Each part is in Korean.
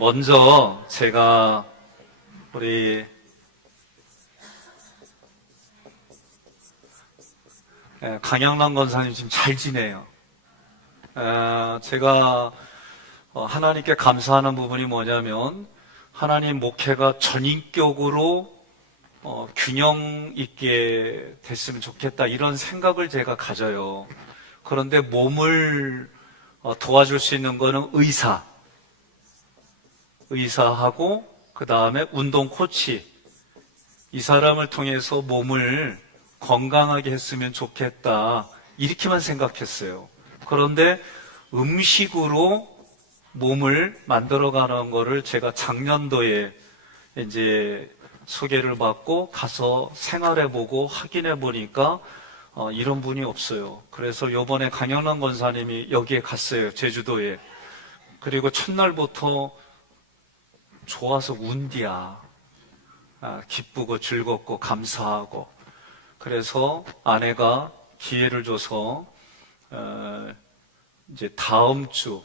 먼저 제가 우리 강양란 권사님 지금 잘 지내요. 제가 하나님께 감사하는 부분이 뭐냐면 하나님 목회가 전인격으로 균형 있게 됐으면 좋겠다 이런 생각을 제가 가져요. 그런데 몸을 도와줄 수 있는 거는 의사하고 그 다음에 운동 코치, 이 사람을 통해서 몸을 건강하게 했으면 좋겠다 이렇게만 생각했어요. 그런데 음식으로 몸을 만들어가는 거를 제가 작년도에 이제 소개를 받고 가서 생활해보고 확인해보니까 이런 분이 없어요. 그래서 요번에 강영란 권사님이 여기에 갔어요. 제주도에. 그리고 첫날부터 좋아서 운디야. 기쁘고 즐겁고 감사하고. 그래서 아내가 기회를 줘서 이제 다음 주,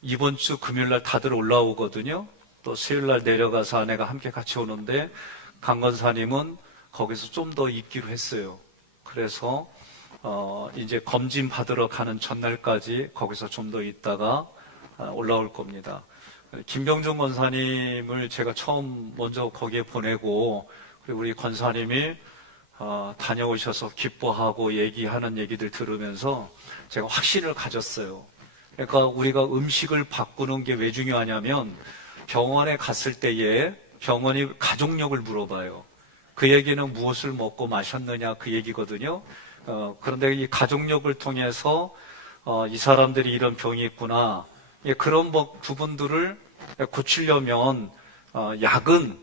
이번 주 금요일날 다들 올라오거든요. 또 수요일날 내려가서 아내가 함께 같이 오는데 강 권사님은 거기서 좀 더 있기로 했어요. 그래서 이제 검진 받으러 가는 전날까지 거기서 좀 더 있다가 올라올 겁니다. 김병준 권사님을 제가 처음 먼저 거기에 보내고, 그리고 우리 권사님이 다녀오셔서 기뻐하고 얘기하는 얘기들 들으면서 제가 확신을 가졌어요. 그러니까 우리가 음식을 바꾸는 게 왜 중요하냐면 병원에 갔을 때에 병원이 가족력을 물어봐요. 그 얘기는 무엇을 먹고 마셨느냐 그 얘기거든요. 그런데 이 가족력을 통해서 이 사람들이 이런 병이 있구나, 그런 부분들을 고치려면 약은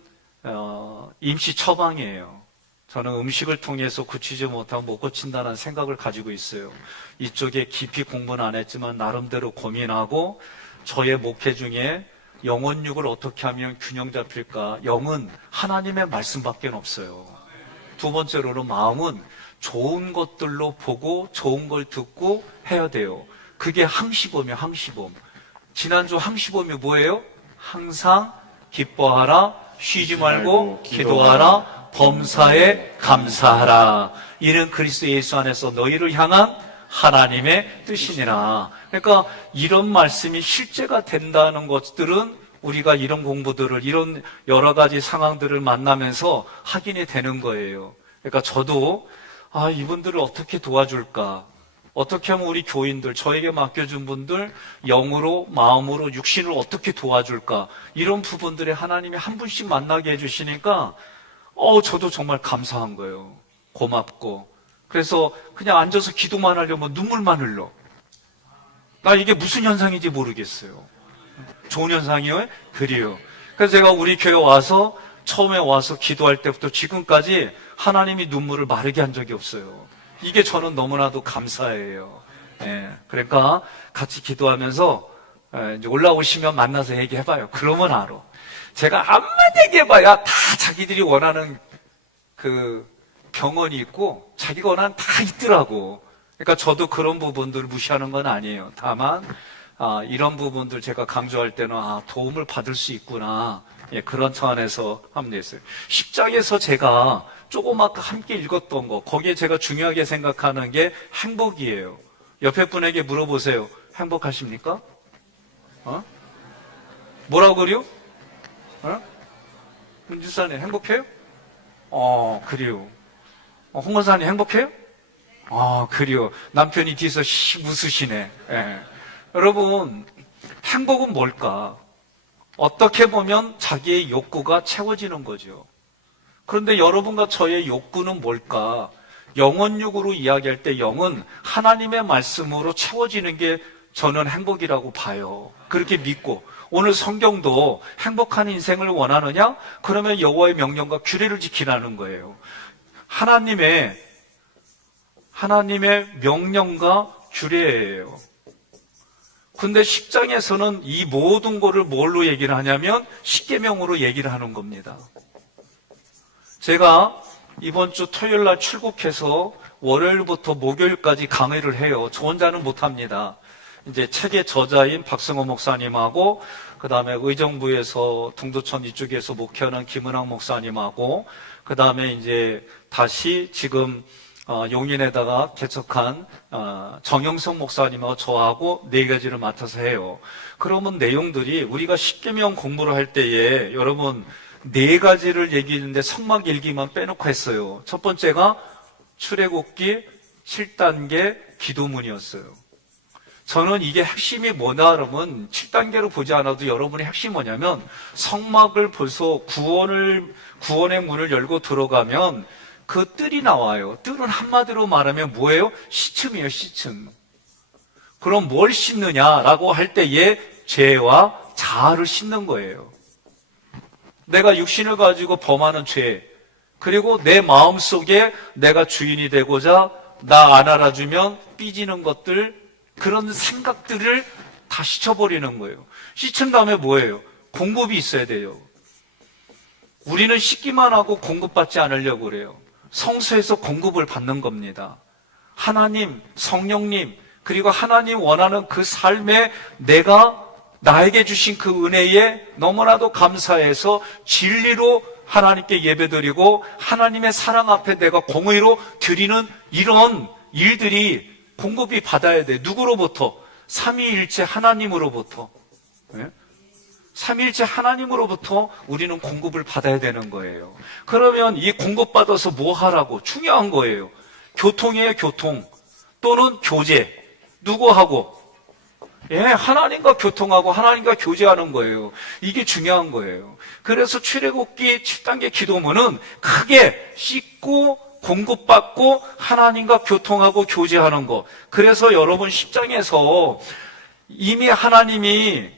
임시 처방이에요. 저는 음식을 통해서 고치지 못하면 못 고친다는 생각을 가지고 있어요. 이쪽에 깊이 공부는 안 했지만 나름대로 고민하고, 저의 목회 중에 영혼육을 어떻게 하면 균형 잡힐까? 영은 하나님의 말씀밖에 없어요. 두 번째로는 마음은 좋은 것들로 보고 좋은 걸 듣고 해야 돼요. 그게 항시범이에요. 항시범. 지난주 항시범이 뭐예요? 항상 기뻐하라, 쉬지 말고 기도하라, 범사에 감사하라. 이는 그리스도 예수 안에서 너희를 향한 하나님의 뜻이니라. 그러니까 이런 말씀이 실제가 된다는 것들은 우리가 이런 공부들을, 이런 여러 가지 상황들을 만나면서 확인이 되는 거예요. 그러니까 저도 이분들을 어떻게 도와줄까? 어떻게 하면 우리 교인들, 저에게 맡겨준 분들 영으로, 마음으로, 육신으로 어떻게 도와줄까? 이런 부분들에 하나님이 한 분씩 만나게 해주시니까 저도 정말 감사한 거예요. 고맙고. 그래서 그냥 앉아서 기도만 하려면 눈물만 흘러. 나 이게 무슨 현상인지 모르겠어요. 좋은 현상이에요? 그래요. 그래서 제가 우리 교회 와서, 처음에 와서 기도할 때부터 지금까지 하나님이 눈물을 마르게 한 적이 없어요. 이게 저는 너무나도 감사해요. 그러니까 같이 기도하면서 이제 올라오시면 만나서 얘기해봐요. 그러면 알아. 제가 암만 얘기해봐야 다 자기들이 원하는 그 병원이 있고 자기가 원하는 다 있더라고. 그러니까 저도 그런 부분들을 무시하는 건 아니에요. 다만 이런 부분들 제가 강조할 때는 도움을 받을 수 있구나, 그런 차원에서 하면 됐어요. 10장에서 제가 조금 아까 함께 읽었던 거, 거기에 제가 중요하게 생각하는 게 행복이에요. 옆에 분에게 물어보세요. 행복하십니까? 뭐라고요? 윤주사님 행복해요? 그래요. 홍 권사님 행복해요? 그래요. 남편이 뒤에서 웃으시네. 여러분, 행복은 뭘까? 어떻게 보면 자기의 욕구가 채워지는 거죠. 그런데 여러분과 저의 욕구는 뭘까? 영혼육으로 이야기할 때 영은 하나님의 말씀으로 채워지는 게 저는 행복이라고 봐요. 그렇게 믿고, 오늘 성경도 행복한 인생을 원하느냐? 그러면 여호와의 명령과 규례를 지키라는 거예요. 하나님의 명령과 규례예요. 근데 10장에서는 이 모든 거를 뭘로 얘기를 하냐면 십계명으로 얘기를 하는 겁니다. 제가 이번 주 토요일 날 출국해서 월요일부터 목요일까지 강의를 해요. 저 혼자는 못합니다. 이제 책의 저자인 박승호 목사님하고 그 다음에 의정부에서 동두천 이쪽에서 목회하는 김은학 목사님하고, 그 다음에 이제 다시 지금 용인에다가 개척한 정영석 목사님하고 저하고 네 가지를 맡아서 해요. 그러면 내용들이 우리가 십계명 공부를 할 때에 여러분 네 가지를 얘기했는데 성막 일기만 빼놓고 했어요. 첫 번째가 출애굽기 7단계 기도문이었어요. 저는 이게 핵심이 뭐냐 그러면 7단계로 보지 않아도 여러분의 핵심이 뭐냐면 성막을 벌써 구원의 문을 열고 들어가면 그 뜰이 나와요. 뜰은 한마디로 말하면 뭐예요? 시침이에요, 시침. 그럼 뭘 씻느냐라고 할 때에 죄와 자아를 씻는 거예요. 내가 육신을 가지고 범하는 죄, 그리고 내 마음속에 내가 주인이 되고자 나 안 알아주면 삐지는 것들, 그런 생각들을 다 씻어버리는 거예요. 씻은 다음에 뭐예요? 공급이 있어야 돼요. 우리는 씻기만 하고 공급받지 않으려고 그래요. 성소에서 공급을 받는 겁니다. 하나님, 성령님, 그리고 하나님 원하는 그 삶에 내가 나에게 주신 그 은혜에 너무나도 감사해서 진리로 하나님께 예배드리고 하나님의 사랑 앞에 내가 공의로 드리는 이런 일들이 공급이 받아야 돼. 누구로부터? 삼위일체 하나님으로부터. 네? 삼위일체 하나님으로부터 우리는 공급을 받아야 되는 거예요. 그러면 이 공급받아서 뭐 하라고? 중요한 거예요. 교통이에요, 교통. 또는 교제. 누구하고? 예, 하나님과 교통하고 하나님과 교제하는 거예요. 이게 중요한 거예요. 그래서 출애굽기 7단계 기도문은 크게 씻고 공급받고 하나님과 교통하고 교제하는 거. 그래서 여러분 10장에서 이미 하나님이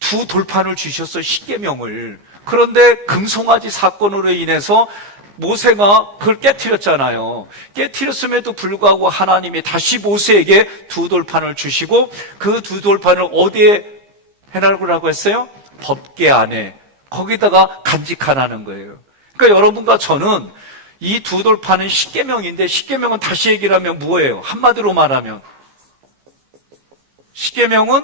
두 돌판을 주셨어요. 십계명을. 그런데 금송아지 사건으로 인해서 모세가 그걸 깨트렸잖아요. 깨트렸음에도 불구하고 하나님이 다시 모세에게 두 돌판을 주시고 그 두 돌판을 어디에 해라고 했어요? 법궤 안에. 거기다가 간직하라는 거예요. 그러니까 여러분과 저는 이 두 돌판은 십계명인데 십계명은 다시 얘기를 하면 뭐예요? 한마디로 말하면 십계명은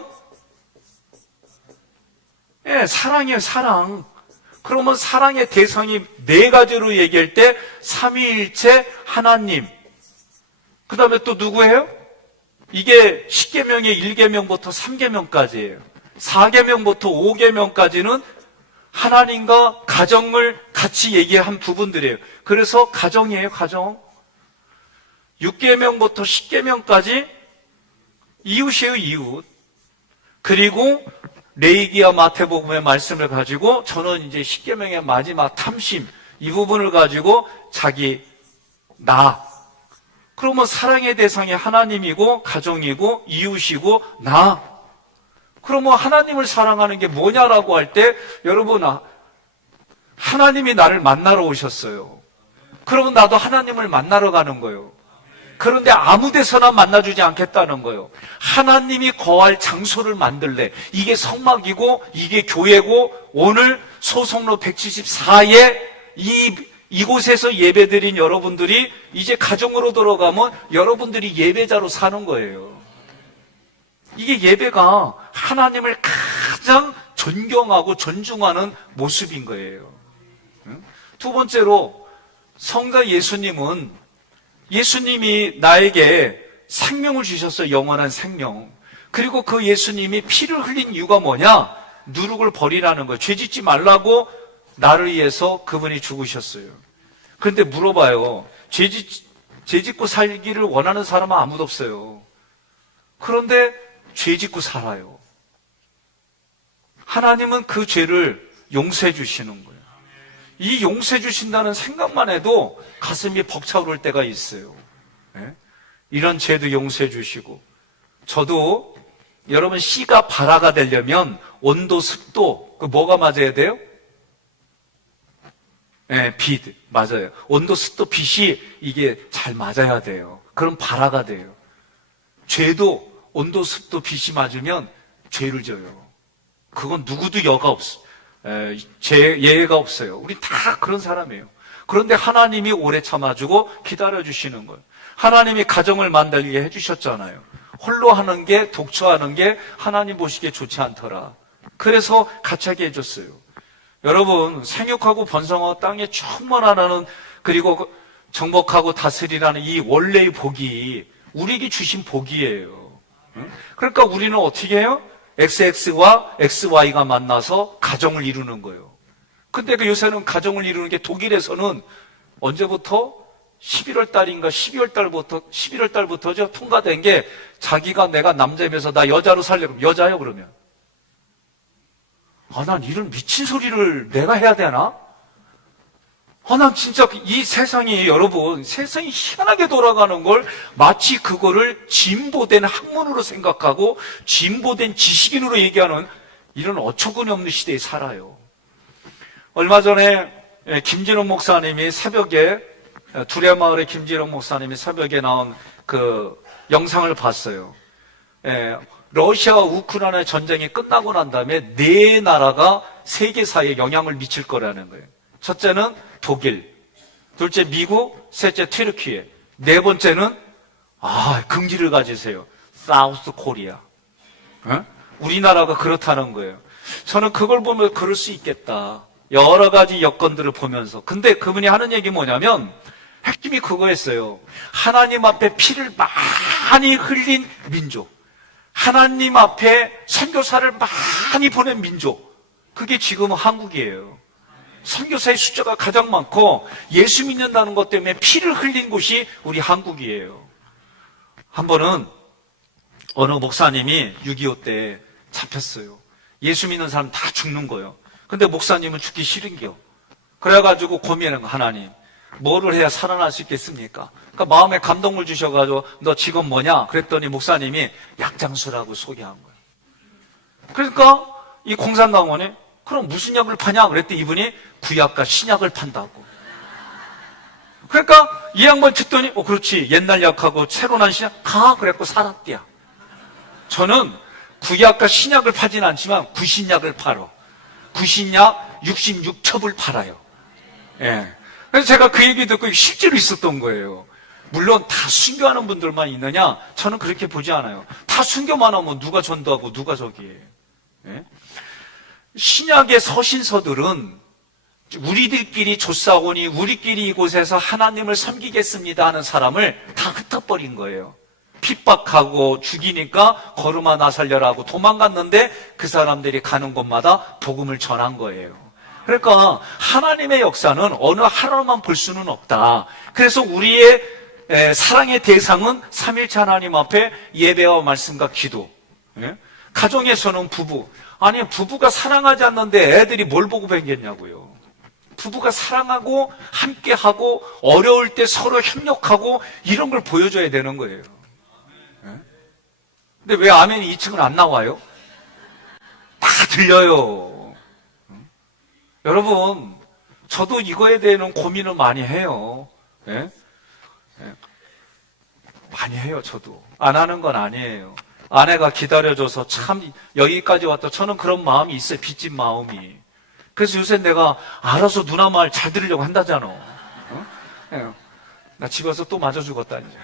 사랑이에요, 사랑. 그러면 사랑의 대상이 네 가지로 얘기할 때 삼위일체 하나님. 그 다음에 또 누구예요? 이게 십계명의 1계명부터 3계명까지예요. 4계명부터 5계명까지는 하나님과 가정을 같이 얘기한 부분들이에요. 그래서 가정이에요, 가정. 6계명부터 10계명까지 이웃이에요, 이웃. 그리고 레위기와 마태복음의 말씀을 가지고 저는 이제 십계명의 마지막 탐심 이 부분을 가지고 자기 나. 그러면 사랑의 대상이 하나님이고 가정이고 이웃이고 나. 그러면 하나님을 사랑하는 게 뭐냐라고 할 때 여러분 하나님이 나를 만나러 오셨어요. 그러면 나도 하나님을 만나러 가는 거예요. 그런데 아무 데서나 만나주지 않겠다는 거예요. 하나님이 거할 장소를 만들래. 이게 성막이고 이게 교회고 오늘 소송로 174에 이곳에서 예배드린 여러분들이 이제 가정으로 들어가면 여러분들이 예배자로 사는 거예요. 이게 예배가 하나님을 가장 존경하고 존중하는 모습인 거예요. 두 번째로 성자 예수님이 나에게 생명을 주셨어요. 영원한 생명. 그리고 그 예수님이 피를 흘린 이유가 뭐냐? 누룩을 버리라는 거예요. 죄 짓지 말라고 나를 위해서 그분이 죽으셨어요. 그런데 물어봐요. 죄 짓고 살기를 원하는 사람은 아무도 없어요. 그런데 죄 짓고 살아요. 하나님은 그 죄를 용서해 주시는 거예요. 이 용서해 주신다는 생각만 해도 가슴이 벅차오를 때가 있어요. 네? 이런 죄도 용서해 주시고 저도 여러분 씨가 발화가 되려면 온도, 습도 그 뭐가 맞아야 돼요? 네, 빛 맞아요. 온도, 습도, 빛이 이게 잘 맞아야 돼요. 그럼 발화가 돼요. 죄도 온도, 습도, 빛이 맞으면 죄를 져요. 그건 누구도 예외가 없어요. 우린 다 그런 사람이에요. 그런데 하나님이 오래 참아주고 기다려주시는 거예요. 하나님이 가정을 만들게 해주셨잖아요. 홀로 하는 게, 독처하는 게 하나님 보시기에 좋지 않더라. 그래서 같이 하게 해줬어요. 여러분, 생육하고 번성하고 땅에 충만하라는, 그리고 정복하고 다스리라는 이 원래의 복이 우리에게 주신 복이에요. 그러니까 우리는 어떻게 해요? XX와 XY가 만나서 가정을 이루는 거예요. 근데 그 요새는 가정을 이루는 게 독일에서는 언제부터? 11월 달인가 11월 달부터죠. 통과된 게 자기가 내가 남자면서 나 여자로 살려고 여자요 그러면. 난 이런 미친 소리를 내가 해야 되나? 난 진짜 이 세상이 여러분 세상이 희한하게 돌아가는 걸 마치 그거를 진보된 학문으로 생각하고 진보된 지식인으로 얘기하는 이런 어처구니 없는 시대에 살아요. 얼마 전에 김진욱 목사님이 새벽에 두레마을의 김진욱 목사님이 새벽에 나온 그 영상을 봤어요. 러시아와 우크라이나 전쟁이 끝나고 난 다음에 네 나라가 세계사에 영향을 미칠 거라는 거예요. 첫째는 독일, 둘째 미국, 셋째 튀르키예, 네 번째는 긍지를 가지세요. 사우스 코리아. 우리나라가 그렇다는 거예요. 저는 그걸 보면 그럴 수 있겠다. 여러 가지 여건들을 보면서. 근데 그분이 하는 얘기 뭐냐면 핵심이 그거였어요. 하나님 앞에 피를 많이 흘린 민족, 하나님 앞에 선교사를 많이 보낸 민족, 그게 지금 한국이에요. 선교사의 숫자가 가장 많고 예수 믿는다는 것 때문에 피를 흘린 곳이 우리 한국이에요. 한 번은 어느 목사님이 6.25 때 잡혔어요. 예수 믿는 사람 다 죽는 거예요. 근데 목사님은 죽기 싫은겨. 그래가지고 고민하는 거, 하나님 뭐를 해야 살아날 수 있겠습니까? 그러니까 마음에 감동을 주셔가지고 너 직업 뭐냐? 그랬더니 목사님이 약장수라고 소개한 거예요. 그러니까 이 공산당원이 그럼 무슨 약을 파냐? 그랬더니 이분이 구약과 신약을 판다고. 그러니까 이 양반 듣더니 그렇지, 옛날 약하고 새로 난 신약 그랬고 살았대야. 저는 구약과 신약을 파진 않지만 구신약을 팔어. 구신약 66첩을 팔아요. 그래서 제가 그 얘기 듣고 실제로 있었던 거예요. 물론 다 순교하는 분들만 있느냐? 저는 그렇게 보지 않아요. 다 순교만 하면 누가 전도하고 누가 저기예요. 신약의 서신서들은 우리들끼리 조사오니 우리끼리 이곳에서 하나님을 섬기겠습니다 하는 사람을 다 흩어버린 거예요. 핍박하고 죽이니까 걸음아 나 살려라고 도망갔는데 그 사람들이 가는 곳마다 복음을 전한 거예요. 그러니까 하나님의 역사는 어느 하나만 볼 수는 없다. 그래서 우리의 사랑의 대상은 삼일체 하나님 앞에 예배와 말씀과 기도. 가정에서는 부부. 아니, 부부가 사랑하지 않는데 애들이 뭘 보고 배겼냐고요. 부부가 사랑하고 함께하고 어려울 때 서로 협력하고 이런 걸 보여줘야 되는 거예요. 근데 왜 아멘이 2층은 안 나와요? 다 들려요. 여러분, 저도 이거에 대해서는 고민을 많이 해요. 많이 해요, 저도. 안 하는 건 아니에요. 아내가 기다려줘서 참 여기까지 왔다. 저는 그런 마음이 있어요. 빚진 마음이. 그래서 요새 내가 알아서 누나 말 잘 들으려고 한다잖아. 나 집에 와서 또 맞아 죽었다 이제.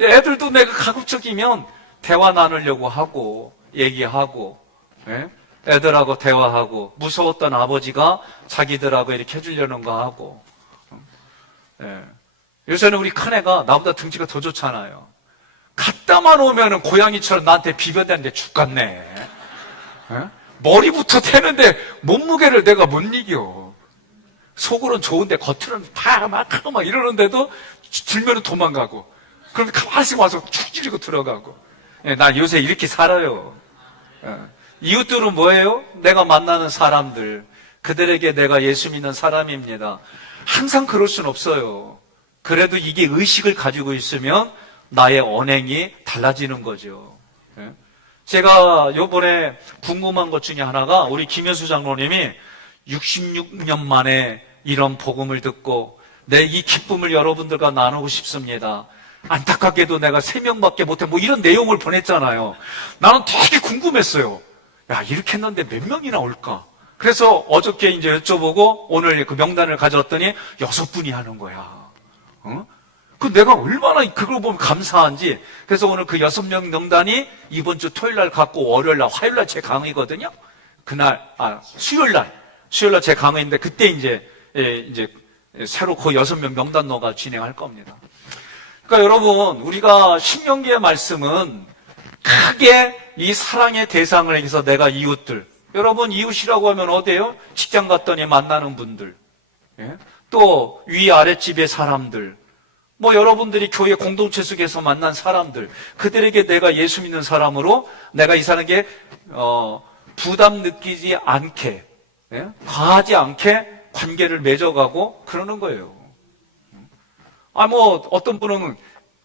애들도 내가 가급적이면 대화 나누려고 하고 얘기하고 애들하고 대화하고 무서웠던 아버지가 자기들하고 이렇게 해주려는 거 하고. 요새는 우리 큰애가 나보다 등치가 더 좋잖아요. 갖다만 오면은 고양이처럼 나한테 비벼대는데 죽겠네. 머리부터 태는데 몸무게를 내가 못 이겨. 속으로는 좋은데 겉으로는 막 하고 막 이러는데도 들면은 도망가고. 그럼 가만히 와서 축 찌르고 들어가고. 나 요새 이렇게 살아요. 이웃들은 뭐예요? 내가 만나는 사람들. 그들에게 내가 예수 믿는 사람입니다. 항상 그럴 순 없어요. 그래도 이게 의식을 가지고 있으면 나의 언행이 달라지는 거죠. 제가 요번에 궁금한 것 중에 하나가 우리 김효수 장로님이 66년 만에 이런 복음을 듣고 내 이 기쁨을 여러분들과 나누고 싶습니다. 안타깝게도 내가 3명밖에 못해 뭐 이런 내용을 보냈잖아요. 나는 되게 궁금했어요. 야, 이렇게 했는데 몇 명이나 올까? 그래서 어저께 이제 여쭤보고 오늘 그 명단을 가져왔더니 6분이 하는 거야. 그 내가 얼마나 그걸 보면 감사한지. 그래서 오늘 그 6명 명단이 이번 주 토요일 날 갖고 월요일 날, 화요일 날 제 강의거든요. 그날, 수요일 날 제 강의인데 그때 이제 새로 그 6명 명단 넣어가 진행할 겁니다. 그러니까 여러분, 우리가 신명기의 말씀은 크게 이 사랑의 대상을 해서 내가 이웃들, 여러분 이웃이라고 하면 어디예요? 직장 갔더니 만나는 분들, 또 위 아랫집의 사람들, 뭐 여러분들이 교회 공동체 속에서 만난 사람들, 그들에게 내가 예수 믿는 사람으로 내가 이 사람에게 부담 느끼지 않게, 과하지 않게 관계를 맺어가고 그러는 거예요. 뭐 어떤 분은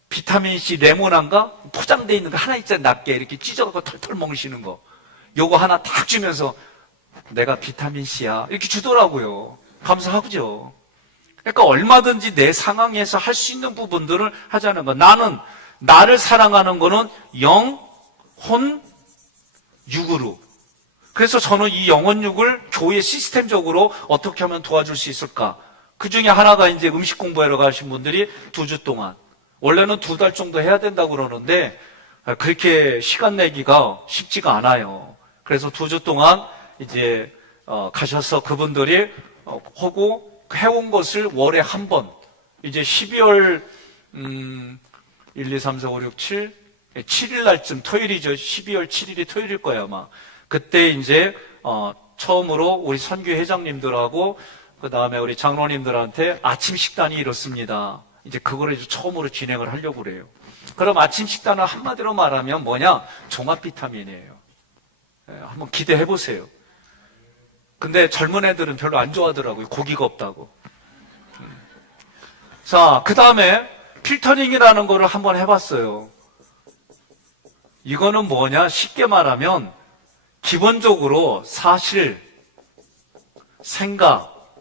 비타민C 레모난가 포장되어 있는 거 하나 있잖아요. 낮게 이렇게 찢어갖고 털털 먹으시는 거, 요거 하나 딱 주면서 내가 비타민C야 이렇게 주더라고요. 감사하죠. 그러니까 얼마든지 내 상황에서 할 수 있는 부분들을 하자는 거. 나를 사랑하는 거는 영, 혼, 육으로. 그래서 저는 이 영혼육을 교회 시스템적으로 어떻게 하면 도와줄 수 있을까? 그 중에 하나가 이제 음식 공부하러 가신 분들이 2주 동안, 원래는 2달 정도 해야 된다고 그러는데 그렇게 시간 내기가 쉽지가 않아요. 그래서 2주 동안 이제 가셔서 그분들이 하고 해온 것을 월에 한 번, 이제 12월 1, 2, 3, 4, 5, 6, 7, 7일 날쯤, 토요일이죠. 12월 7일이 토요일일 거예요, 아마. 그때 이제 처음으로 우리 선교 회장님들하고 그 다음에 우리 장로님들한테 아침 식단이 이렇습니다. 이제 그거를 이제 처음으로 진행을 하려고 그래요. 그럼 아침 식단은 한마디로 말하면 뭐냐? 종합 비타민이에요. 한번 기대해 보세요. 근데 젊은 애들은 별로 안 좋아하더라고요. 고기가 없다고. 자, 그 다음에 필터링이라는 거를 한번 해봤어요. 이거는 뭐냐? 쉽게 말하면 기본적으로 사실, 생각,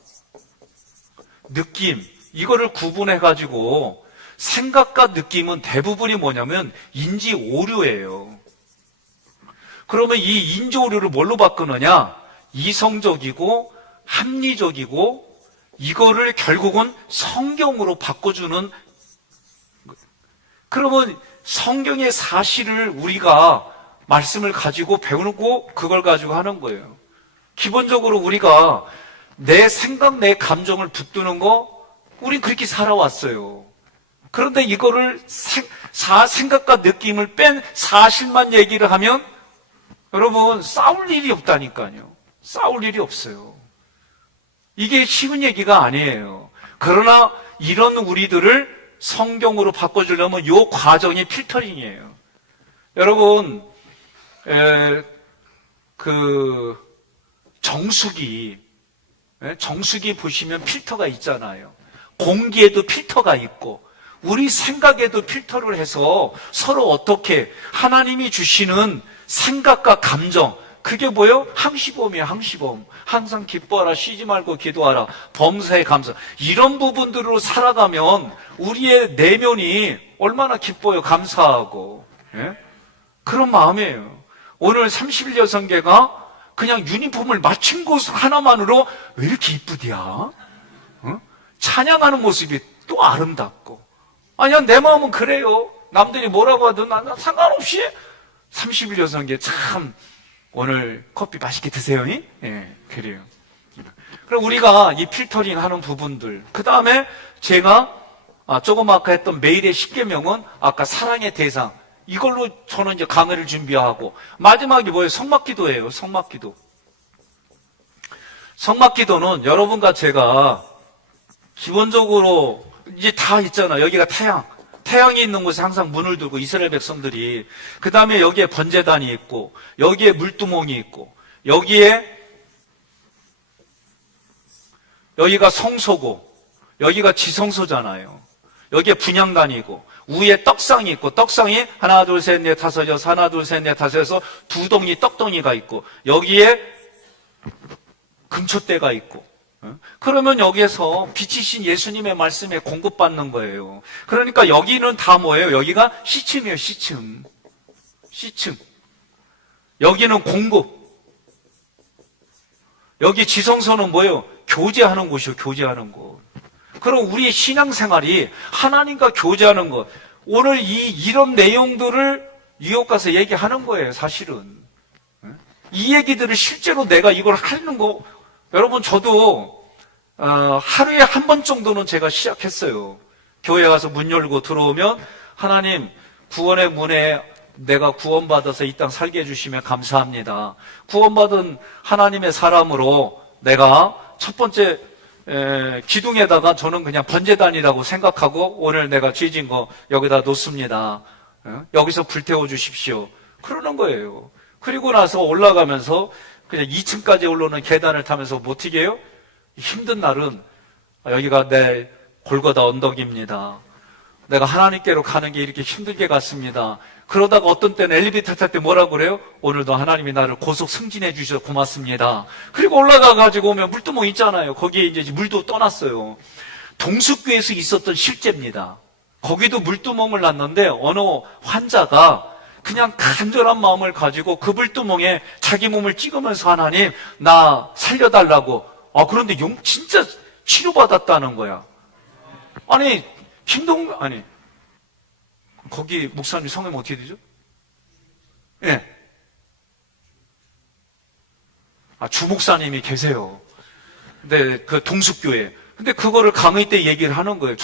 느낌, 이거를 구분해가지고, 생각과 느낌은 대부분이 뭐냐면 인지 오류예요. 그러면 이 인지 오류를 뭘로 바꾸느냐? 이성적이고 합리적이고, 이거를 결국은 성경으로 바꿔주는. 그러면 성경의 사실을 우리가 말씀을 가지고 배우고 그걸 가지고 하는 거예요. 기본적으로 우리가 내 생각, 내 감정을 붙드는 거, 우린 그렇게 살아왔어요. 그런데 이거를 생각과 느낌을 뺀 사실만 얘기를 하면 여러분 싸울 일이 없다니까요. 싸울 일이 없어요. 이게 쉬운 얘기가 아니에요. 그러나 이런 우리들을 성경으로 바꿔주려면 이 과정이 필터링이에요. 여러분, 정수기 보시면 필터가 있잖아요. 공기에도 필터가 있고, 우리 생각에도 필터를 해서 서로 어떻게 하나님이 주시는 생각과 감정, 그게 뭐예요? 항시범이에요, 항시범. 항상 기뻐하라, 쉬지 말고 기도하라, 범사에 감사. 이런 부분들로 살아가면 우리의 내면이 얼마나 기뻐요, 감사하고. 예? 그런 마음이에요. 오늘 30일 여성계가 그냥 유니폼을 맞춘 것 하나만으로 왜 이렇게 이쁘디야? 찬양하는 모습이 또 아름답고. 아니야, 내 마음은 그래요. 남들이 뭐라고 하든 난 상관없이 30일 여성계 참 오늘 커피 맛있게 드세요. 예, 그래요. 그럼 우리가 이 필터링 하는 부분들, 그 다음에 제가 조금 아까 했던 매일의 10계명은 아까 사랑의 대상, 이걸로 저는 이제 강의를 준비하고, 마지막이 뭐예요? 성막기도예요. 성막기도. 성막기도는 여러분과 제가 기본적으로 이제 다 있잖아. 여기가 태양이 있는 곳에 항상 문을 두고 이스라엘 백성들이, 그 다음에 여기에 번제단이 있고, 여기에 물두멍이 있고, 여기가 성소고, 여기가 지성소잖아요. 여기에 분향단이고, 위에 떡상이 있고, 떡상이 하나 둘 셋 넷 다섯 여섯, 하나 둘 셋 넷 다섯 여섯, 두 덩이 떡덩이가 있고, 여기에 금초대가 있고, 그러면 여기에서 빛이신 예수님의 말씀에 공급받는 거예요. 그러니까 여기는 다 뭐예요? 여기가 시침이에요, 시침. 여기는 공급. 여기 지성소는 뭐예요? 교제하는 곳이요, 교제하는 곳. 그럼 우리의 신앙생활이 하나님과 교제하는 것, 오늘 이런 내용들을 뉴욕 가서 얘기하는 거예요, 사실은. 이 얘기들을 실제로 내가 이걸 하는 거, 여러분, 저도, 하루에 한 번 정도는 제가 시작했어요. 교회 가서 문 열고 들어오면, 하나님, 구원의 문에 내가 구원받아서 이 땅 살게 해주시면 감사합니다. 구원받은 하나님의 사람으로 내가 첫 번째 기둥에다가 저는 그냥 번제단이라고 생각하고 오늘 내가 죄진 거 여기다 놓습니다. 여기서 불태워 주십시오. 그러는 거예요. 그리고 나서 올라가면서 그냥 2층까지 올라오는 계단을 타면서 뭐 어떻게 해요? 힘든 날은 여기가 내 골고다 언덕입니다. 내가 하나님께로 가는 게 이렇게 힘들게 갔습니다. 그러다가 어떤 때는 엘리베이터 탈 때 뭐라고 그래요? 오늘도 하나님이 나를 고속 승진해 주셔서 고맙습니다. 그리고 올라가가지고 오면 물두멍 있잖아요. 거기에 이제 물도 떠났어요. 동숙교에서 있었던 실제입니다. 거기도 물두멍을 놨는데 어느 환자가 그냥 간절한 마음을 가지고 그 물두멍에 자기 몸을 찍으면서 하나님 나 살려달라고. 그런데 진짜 치료받았다는 거야. 아니 거기 목사님 성함이 어떻게 되죠? 예. 주목사님이 계세요. 근데 그 동숙교회. 근데 그거를 강의 때 얘기를 하는 거예요.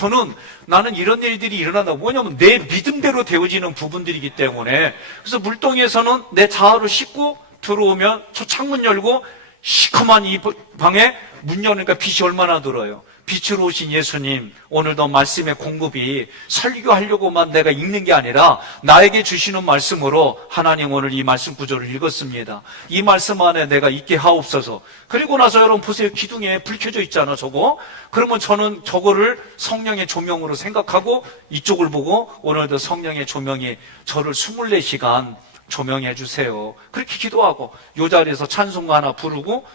나는 이런 일들이 일어난다고. 뭐냐면 내 믿음대로 되어지는 부분들이기 때문에. 그래서 물동에서는 내 자아로 씻고 들어오면 저 창문 열고 시커먼 이 방에 문 여니까 빛이 얼마나 들어요. 빛으로 오신 예수님, 오늘도 말씀의 공급이 설교하려고만 내가 읽는 게 아니라 나에게 주시는 말씀으로 하나님 오늘 이 말씀 구절을 읽었습니다. 이 말씀 안에 내가 있게 하옵소서. 그리고 나서 여러분 보세요. 기둥에 불 켜져 있잖아, 저거. 그러면 저는 저거를 성령의 조명으로 생각하고 이쪽을 보고 오늘도 성령의 조명이 저를 24시간 조명해 주세요. 그렇게 기도하고 이 자리에서 찬송가 하나 부르고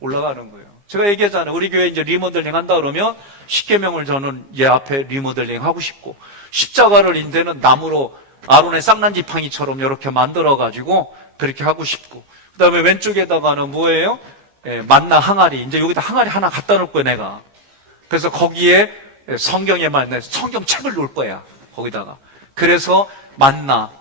올라가는 거예요. 제가 얘기했잖아요. 우리 교회 이제 리모델링 한다 그러면 십계명을 저는 얘 앞에 리모델링 하고 싶고 십자가를 이제는 나무로 아론의 쌍난지팡이처럼 이렇게 만들어가지고 그렇게 하고 싶고 그 다음에 왼쪽에다가는 뭐예요? 만나 항아리. 이제 여기다 항아리 하나 갖다 놓을 거야, 내가. 그래서 거기에 성경에만 성경책을 놓을 거야, 거기다가. 그래서 만나.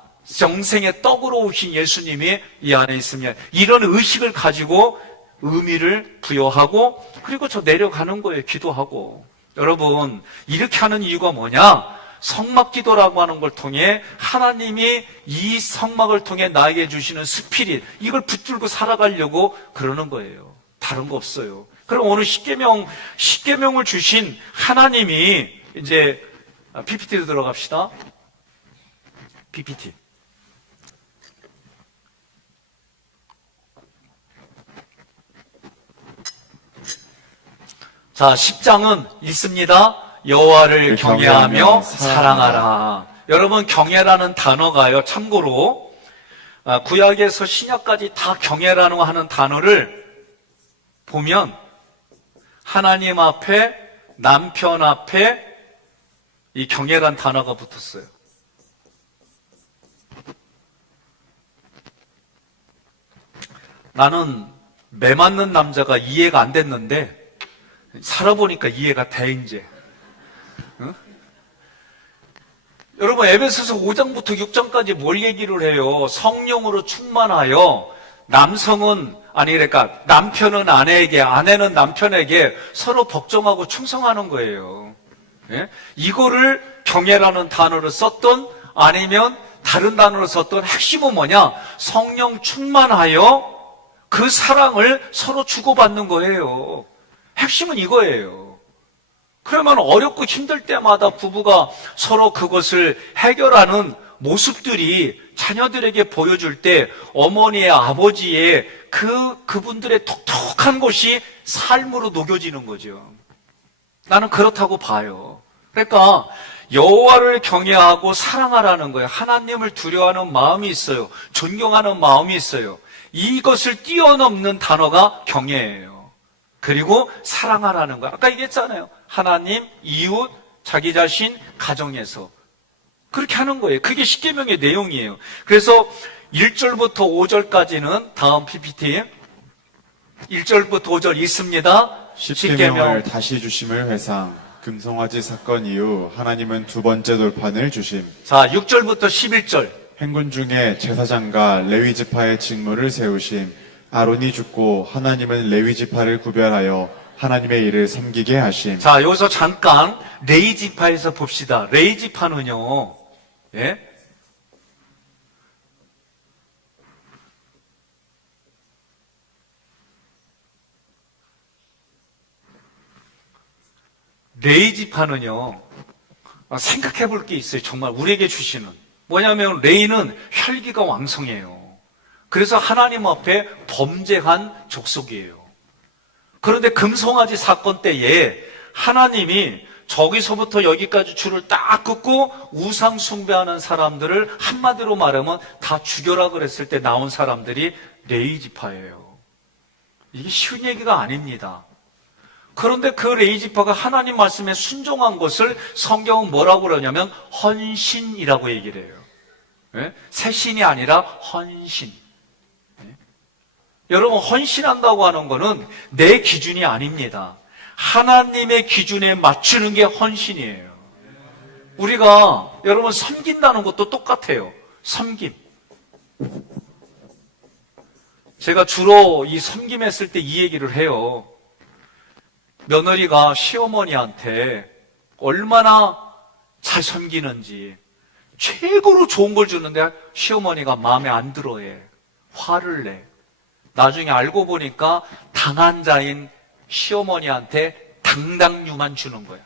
영생의 떡으로 오신 예수님이 이 안에 있으면 이런 의식을 가지고 의미를 부여하고 그리고 저 내려가는 거예요. 기도하고. 여러분 이렇게 하는 이유가 뭐냐? 성막기도라고 하는 걸 통해 하나님이 이 성막을 통해 나에게 주시는 스피릿 이걸 붙들고 살아가려고 그러는 거예요. 다른 거 없어요. 그럼 오늘 십계명을 주신 하나님이 이제 PPT로 들어갑시다. PPT. 자, 10장은 있습니다. 여호와를 경외하며 사랑하라. 여러분 경외라는 단어가요. 참고로 구약에서 신약까지 다 경외라는 하는 단어를 보면 하나님 앞에 남편 앞에 이 경외란 단어가 붙었어요. 나는 매 맞는 남자가 이해가 안 됐는데 살아보니까 이해가 돼 이제. 응? 여러분 에베소서 5장부터 6장까지 뭘 얘기를 해요? 성령으로 충만하여 그러니까 남편은 아내에게 아내는 남편에게 서로 복종하고 충성하는 거예요. 예? 이거를 경애라는 단어를 썼던 아니면 다른 단어를 썼던 핵심은 뭐냐? 성령 충만하여 그 사랑을 서로 주고받는 거예요. 핵심은 이거예요. 그러면 어렵고 힘들 때마다 부부가 서로 그것을 해결하는 모습들이 자녀들에게 보여줄 때 어머니의 아버지의 그분들의 독특한 것이 삶으로 녹여지는 거죠. 나는 그렇다고 봐요. 그러니까 여호와를 경외하고 사랑하라는 거예요. 하나님을 두려워하는 마음이 있어요. 존경하는 마음이 있어요. 이것을 뛰어넘는 단어가 경외예요. 그리고 사랑하라는 거야. 아까 얘기했잖아요. 하나님, 이웃, 자기 자신, 가정에서. 그렇게 하는 거예요. 그게 십계명의 내용이에요. 그래서 1절부터 5절까지는 다음 PPT 1절부터 5절 있습니다. 십계명을 다시 주심을 회상. 금송아지 사건 이후 하나님은 두 번째 돌판을 주심. 자, 6절부터 11절. 행군 중에 제사장과 레위 지파의 직무를 세우심. 아론이 죽고 하나님은 레위 지파를 구별하여 하나님의 일을 섬기게 하심. 자, 여기서 잠깐 레위 지파에서 봅시다. 레위 지파는요, 예? 레위 지파는요, 생각해 볼 게 있어요. 정말 우리에게 주시는. 뭐냐면 레위는 혈기가 왕성해요. 그래서 하나님 앞에 범죄한 족속이에요. 그런데 금송아지 사건 때에 하나님이 저기서부터 여기까지 줄을 딱 긋고 우상 숭배하는 사람들을 한마디로 말하면 다 죽여라 그랬을 때 나온 사람들이 레위 지파예요. 이게 쉬운 얘기가 아닙니다. 그런데 그 레위 지파가 하나님 말씀에 순종한 것을 성경은 뭐라고 그러냐면 헌신이라고 얘기를 해요. 예? 새신이 아니라 헌신. 예? 여러분, 헌신한다고 하는 거는 내 기준이 아닙니다. 하나님의 기준에 맞추는 게 헌신이에요. 우리가 여러분 섬긴다는 것도 똑같아요. 섬김. 제가 주로 이 섬김했을 때 이 얘기를 해요. 며느리가 시어머니한테 얼마나 잘 섬기는지 최고로 좋은 걸 주는데 시어머니가 마음에 안 들어해. 화를 내. 나중에 알고 보니까 당한 자인 시어머니한테 당당류만 주는 거야.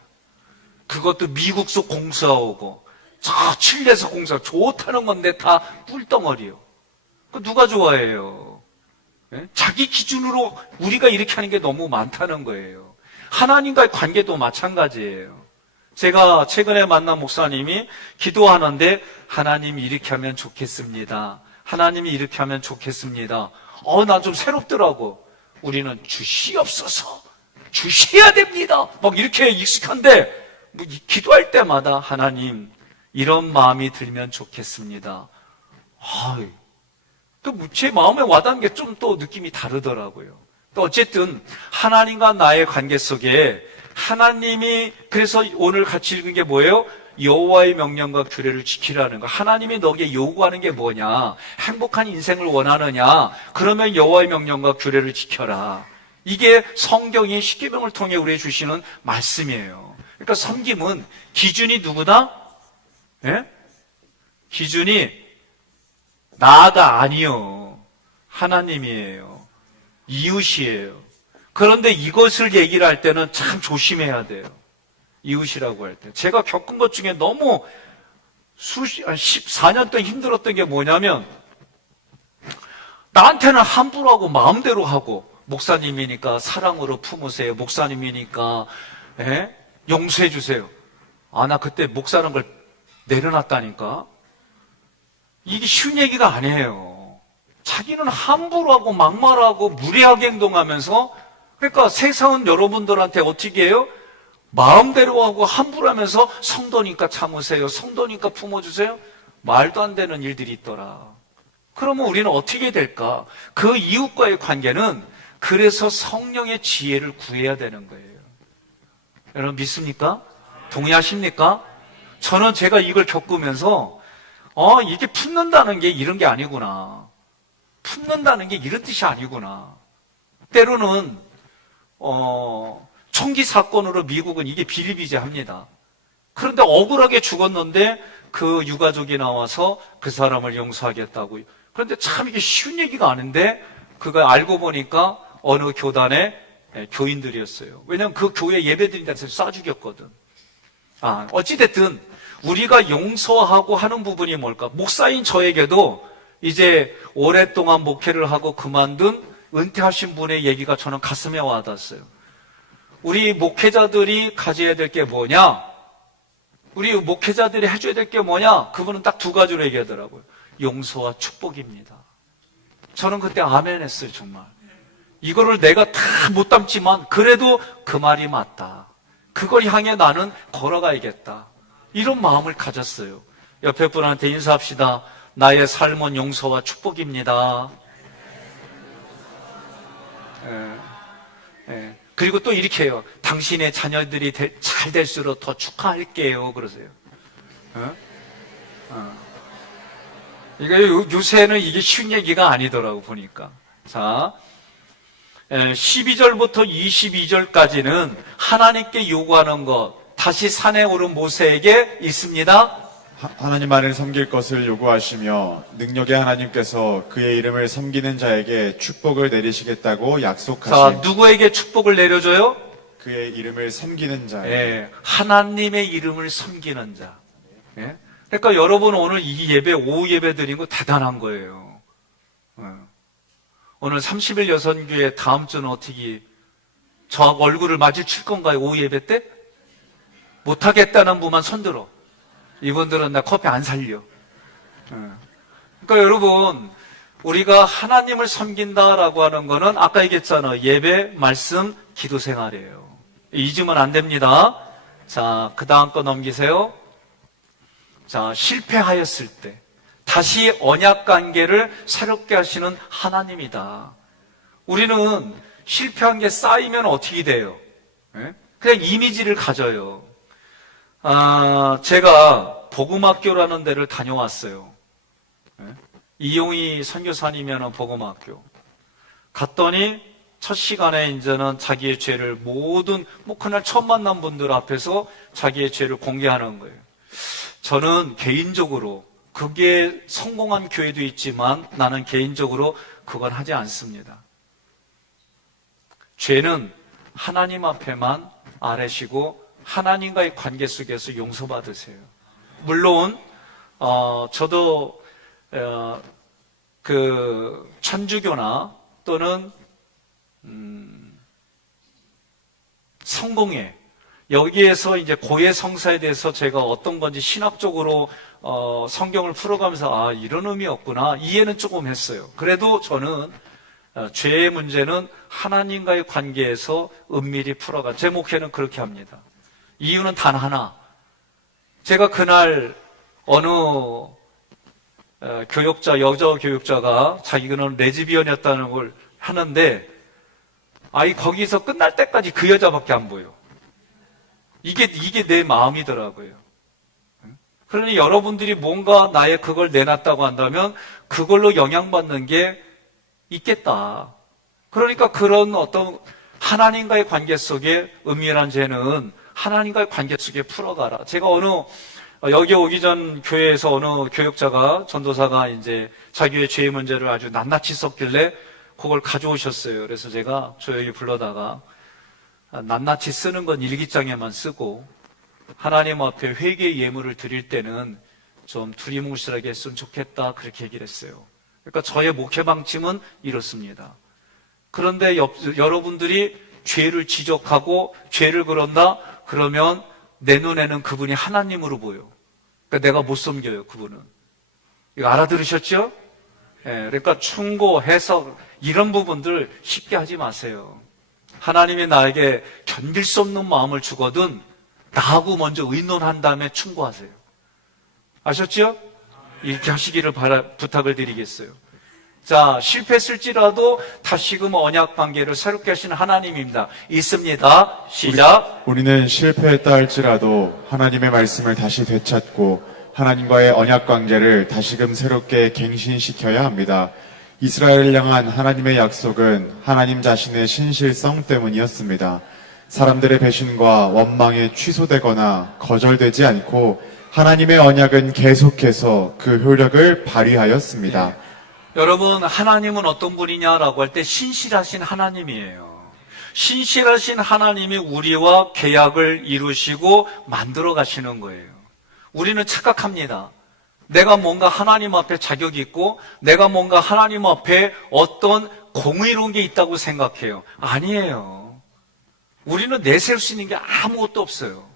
그것도 미국서 공수하고 저 칠레에서 공수하고 좋다는 건데 다 꿀덩어리요. 그 누가 좋아해요? 예? 자기 기준으로 우리가 이렇게 하는 게 너무 많다는 거예요. 하나님과의 관계도 마찬가지예요. 제가 최근에 만난 목사님이 기도하는데 하나님이 이렇게 하면 좋겠습니다. 하나님이 이렇게 하면 좋겠습니다. 나 좀 새롭더라고. 우리는 주시옵소서. 주셔야 됩니다. 막 이렇게 익숙한데 기도할 때마다 하나님 이런 마음이 들면 좋겠습니다. 또 제 마음에 와닿는 게 좀 또 느낌이 다르더라고요. 또 어쨌든 하나님과 나의 관계 속에 하나님이 그래서 오늘 같이 읽은 게 뭐예요? 여호와의 명령과 규례를 지키라는 거. 하나님이 너에게 요구하는 게 뭐냐? 행복한 인생을 원하느냐? 그러면 여호와의 명령과 규례를 지켜라. 이게 성경이 십계명을 통해 우리에게 주시는 말씀이에요. 그러니까 섬김은 기준이 누구다? 예? 기준이 나가 아니요. 하나님이에요. 이웃이에요. 그런데 이것을 얘기를 할 때는 참 조심해야 돼요. 이웃이라고 할 때. 제가 겪은 것 중에 너무 14년 동안 힘들었던 게 뭐냐면 나한테는 함부로 하고 마음대로 하고 목사님이니까 사랑으로 품으세요. 목사님이니까 용서해 주세요. 나 그때 목사라는 걸 내려놨다니까. 이게 쉬운 얘기가 아니에요. 자기는 함부로 하고 막말하고 무례하게 행동하면서 그러니까 세상은 여러분들한테 어떻게 해요? 마음대로 하고 함부로 하면서 성도니까 참으세요. 성도니까 품어주세요. 말도 안 되는 일들이 있더라. 그러면 우리는 어떻게 될까? 그 이웃과의 관계는 그래서 성령의 지혜를 구해야 되는 거예요. 여러분 믿습니까? 동의하십니까? 저는 제가 이걸 겪으면서 이게 품는다는 게 이런 게 아니구나. 품는다는 게 이런 뜻이 아니구나. 때로는 총기 사건으로 미국은 이게 비일비재합니다. 그런데 억울하게 죽었는데 그 유가족이 나와서 그 사람을 용서하겠다고. 그런데 참 이게 쉬운 얘기가 아닌데 그걸 알고 보니까 어느 교단의 교인들이었어요. 왜냐하면 그 교회 예배드린다고 해서 쏴 죽였거든. 어찌됐든 우리가 용서하고 하는 부분이 뭘까? 목사인 저에게도 이제 오랫동안 목회를 하고 그만둔 은퇴하신 분의 얘기가 저는 가슴에 와닿았어요. 우리 목회자들이 가져야 될 게 뭐냐? 우리 목회자들이 해줘야 될 게 뭐냐? 그분은 딱 두 가지로 얘기하더라고요. 용서와 축복입니다. 저는 그때 아멘 했어요, 정말. 이거를 내가 다 못 담지만 그래도 그 말이 맞다. 그걸 향해 나는 걸어가야겠다. 이런 마음을 가졌어요. 옆에 분한테 인사합시다. 나의 삶은 용서와 축복입니다. 예. 그리고 또 이렇게 해요. 당신의 자녀들이 잘 될수록 더 축하할게요. 그러세요. 이게 요새는 이게 쉬운 얘기가 아니더라고 보니까. 자, 12절부터 22절까지는 하나님께 요구하는 것, 다시 산에 오른 모세에게 있습니다. 하나님만을 섬길 것을 요구하시며 능력의 하나님께서 그의 이름을 섬기는 자에게 축복을 내리시겠다고 자, 약속하신 누구에게 축복을 내려줘요? 그의 이름을 섬기는 자에게. 예, 하나님의 이름을 섬기는 자. 예? 그러니까 여러분 오늘 이 예배, 오후 예배 드린 거 대단한 거예요. 오늘 30일 여선교회 다음 주는 어떻게 저하고 얼굴을 마주칠 건가요? 오후 예배 때? 못하겠다는 분만 손들어. 이분들은 나 커피 안 살려. 그러니까 여러분, 우리가 하나님을 섬긴다라고 하는 거는 아까 얘기했잖아. 예배, 말씀, 기도 생활이에요. 잊으면 안 됩니다. 자, 그 다음 거 넘기세요. 자, 실패하였을 때 다시 언약 관계를 새롭게 하시는 하나님이다. 우리는 실패한 게 쌓이면 어떻게 돼요? 그냥 이미지를 가져요. 제가 복음학교라는 데를 다녀왔어요. 이용희 선교사님이라는 복음학교. 갔더니 첫 시간에 이제는 자기의 죄를 모든, 그날 처음 만난 분들 앞에서 자기의 죄를 공개하는 거예요. 저는 개인적으로, 그게 성공한 교회도 있지만 나는 개인적으로 그건 하지 않습니다. 죄는 하나님 앞에만 아뢰시고 하나님과의 관계 속에서 용서받으세요. 물론 저도 그 천주교나 또는 성공회 여기에서 이제 고해 성사에 대해서 제가 어떤 건지 신학적으로 성경을 풀어가면서 이런 의미였구나 이해는 조금 했어요. 그래도 저는 죄의 문제는 하나님과의 관계에서 은밀히 풀어가. 제 목회는 그렇게 합니다. 이유는 단 하나. 제가 그날 어느 교육자, 여자 교육자가 자기는 레즈비언이었다는 걸 하는데 거기서 끝날 때까지 그 여자밖에 안 보여. 이게 내 마음이더라고요. 그러니 여러분들이 뭔가 나의 그걸 내놨다고 한다면 그걸로 영향받는 게 있겠다. 그러니까 그런 어떤 하나님과의 관계 속에 은밀한 죄는 하나님과의 관계 속에 풀어가라. 제가 여기 오기 전 교회에서 어느 교육자가, 전도사가 이제 자기의 죄의 문제를 아주 낱낱이 썼길래 그걸 가져오셨어요. 그래서 제가 조용히 불러다가 낱낱이 쓰는 건 일기장에만 쓰고 하나님 앞에 회개의 예물을 드릴 때는 좀 두리뭉실하게 했으면 좋겠다. 그렇게 얘기를 했어요. 그러니까 저의 목회 방침은 이렇습니다. 그런데 여러분들이 죄를 지적하고 죄를 그런다? 그러면 내 눈에는 그분이 하나님으로 보여. 그러니까 내가 못 섬겨요, 그분은. 이거 알아들으셨죠? 그러니까 충고, 해석 이런 부분들 쉽게 하지 마세요. 하나님이 나에게 견딜 수 없는 마음을 주거든 나하고 먼저 의논한 다음에 충고하세요. 아셨죠? 이렇게 하시기를 부탁을 드리겠어요. 자, 실패했을지라도 다시금 언약 관계를 새롭게 하시는 하나님입니다. 있습니다. 시작. 우리는 실패했다 할지라도 하나님의 말씀을 다시 되찾고 하나님과의 언약 관계를 다시금 새롭게 갱신시켜야 합니다. 이스라엘을 향한 하나님의 약속은 하나님 자신의 신실성 때문이었습니다. 사람들의 배신과 원망에 취소되거나 거절되지 않고 하나님의 언약은 계속해서 그 효력을 발휘하였습니다. 여러분, 하나님은 어떤 분이냐라고 할 때 신실하신 하나님이에요. 신실하신 하나님이 우리와 계약을 이루시고 만들어 가시는 거예요. 우리는 착각합니다. 내가 뭔가 하나님 앞에 자격이 있고 내가 뭔가 하나님 앞에 어떤 공의로운 게 있다고 생각해요. 아니에요. 우리는 내세울 수 있는 게 아무것도 없어요.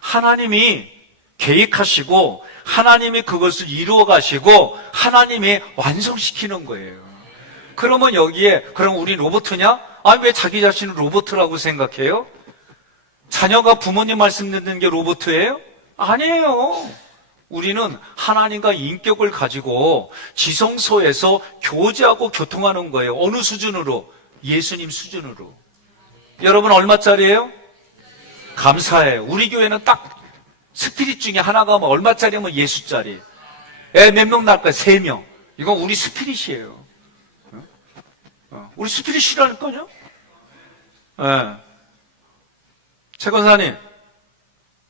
하나님이 계획하시고 하나님이 그것을 이루어 가시고 하나님이 완성시키는 거예요. 그러면 그럼 우리 로봇이냐? 왜 자기 자신을 로봇이라고 생각해요? 자녀가 부모님 말씀 듣는 게 로봇이에요? 아니에요. 우리는 하나님과 인격을 가지고 지성소에서 교제하고 교통하는 거예요. 어느 수준으로? 예수님 수준으로. 여러분 얼마짜리예요? 감사해요. 우리 교회는 딱 스피릿 중에 하나가 뭐 얼마짜리면 예수짜리. 애 몇 명 낳을 거야? 3명. 이건 우리 스피릿이에요. 우리 스피릿이라니까요. 예. 최 권사님,